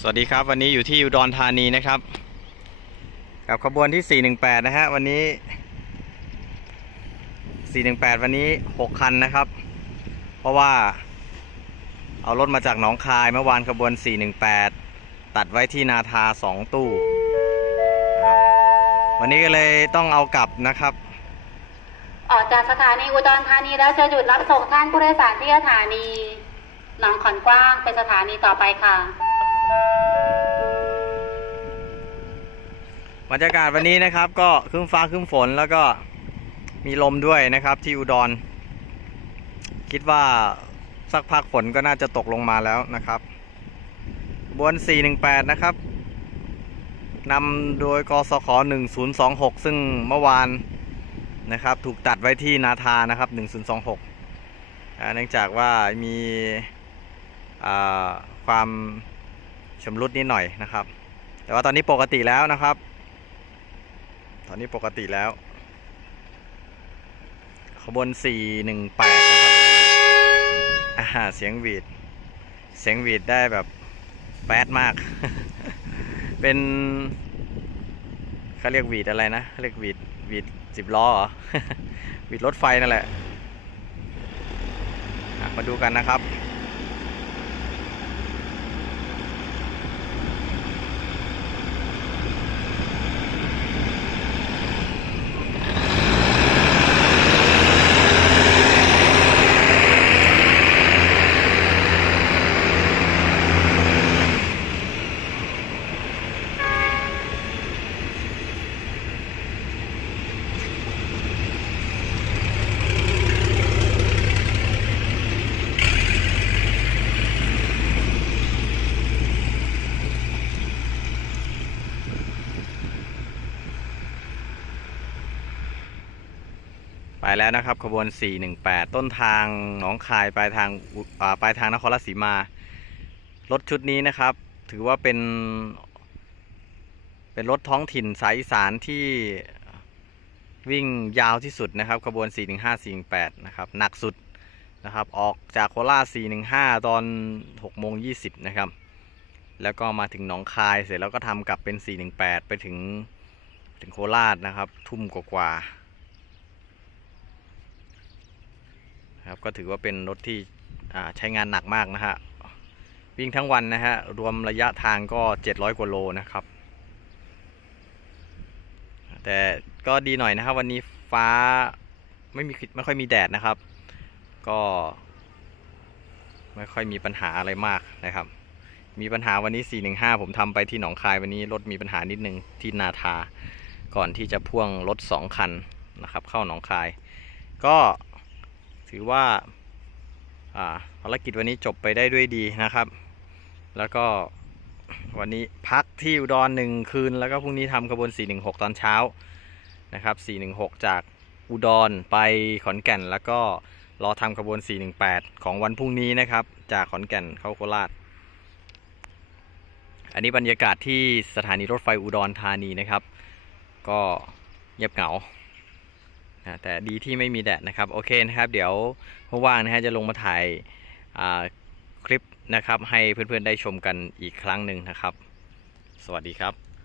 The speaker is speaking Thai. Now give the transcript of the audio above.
สวัสดีครับ วันนี้อยู่ที่อุดรธานีนะครับ กับขบวนที่ 418 นะฮะวันนี้ 418 วันนี้ 6 คันนะครับ เพราะว่า เอารถมาจากหนองคายเมื่อวานขบวน 418 ตัดไว้ที่นาทา 2 ตู้ วันนี้ก็เลยต้องเอากลับนะครับ ออกจากสถานีอุดรธานีแล้วจะหยุดรับส่งท่านผู้โดยสารที่สถานีหนองขอนกว้างเป็นสถานีต่อไปค่ะ บรรยากาศวันนี้นะครับ ก็ครึ้มฟ้าครึ้มฝนแล้วก็มีลมด้วยนะครับที่อุดร คิดว่าสักพักฝนก็น่าจะตกลงมาแล้วนะครับ บวน 418 นะครับนำโดยกสข1026 ซึ่งเมื่อวานนะครับ ถูกตัดไว้ที่นาทานะครับ 1026 เนื่องจากว่ามีความ ชำรุดนิดหน่อยนะครับ แต่ว่าตอนนี้ปกติแล้วนะครับ ตอนนี้ปกติแล้ว ขบวน 418 นะครับอ่าเสียงหวีด เสียงหวีดได้แบบแป๊ดมาก เป็นเขาเรียกหวีดอะไรนะเรียกหวีดหวีดสิบล้อเหรอหวีดรถไฟนั่นแหละมาดูกันนะครับ ไปแล้วนะครับขบวน 418 ต้นทางหนองคายปลายทางปลายทางนครราชสีมา รถชุดนี้นะครับ ถือว่าเป็น เป็นรถท้องถิ่นสายอีสานที่วิ่งยาวที่สุดนะครับขบวน 415 418 นะครับ หนักสุดนะครับ ออกจากโคราช 415 ตอน6โมง20 นะครับ แล้วก็มาถึงหนองคายเสร็จแล้วก็ทำกลับเป็น 418 ไปถึงถึงโคราชนะครับ ทุ่มกว่าๆ ครับก็ถือว่าเป็นรถที่ใช้งานหนักมากนะฮะวิ่งทั้งวันนะฮะรวมระยะทางก็ 700 กว่าโลนะครับ แต่ก็ดีหน่อยนะครับวันนี้ฟ้าไม่มีไม่ค่อยมีแดดนะครับ ก็ไม่ค่อยมีปัญหาอะไรมากนะครับ มีปัญหาวันนี้ 415 ผมทำไปที่หนองคายวันนี้รถมีปัญหานิดนึงที่นาทา ก่อนที่จะพ่วงรถ 2 คันนะครับ เข้าหนองคาย ก็ ถือว่าภารกิจวันนี้จบไปได้ด้วยดีนะครับ แล้วก็วันนี้พักที่อุดรหนึ่งคืน แล้วก็พรุ่งนี้ทำขบวน 416 ตอนเช้านะครับ 416 จากอุดรไปขอนแก่น แล้วก็รอทำขบวน 418 ของวันพรุ่งนี้นะครับ จากขอนแก่นเข้าโคราช อันนี้บรรยากาศที่สถานีรถไฟอุดรธานีนะครับ ก็เงียบเหงา แต่ดีที่ไม่มีแดดนะครับ โอเคนะครับ เดี๋ยวว่างนะฮะจะลงมาถ่ายคลิปนะครับ ให้เพื่อนๆได้ชมกันอีกครั้งหนึ่งนะครับ สวัสดีครับ